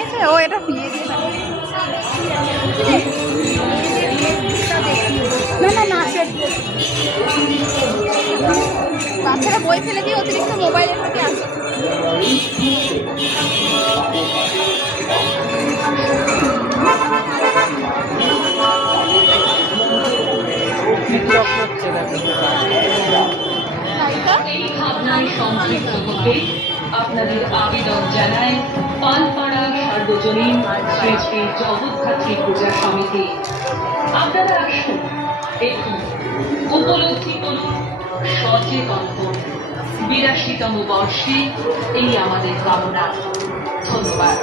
নিয়েছে ও, এটা নিয়ে দিয়ে না না না, বাচ্চারা বই ফেলে দিয়ে অতিরিক্ত মোবাইলের প্রতি আসে। এই ভাবনায় সম্পৃক্ত হতে আপনাদের আবেদন জানায় পানপাড়া সার্বজনীন শ্রী শ্রী জগদ্ধাত্রী পূজা সমিতি। আপনারা আসুন, দেখুন, উপলব্ধি করুন, সচেতন করুন। 82তম বর্ষে এই আমাদের কামনা। ধন্যবাদ।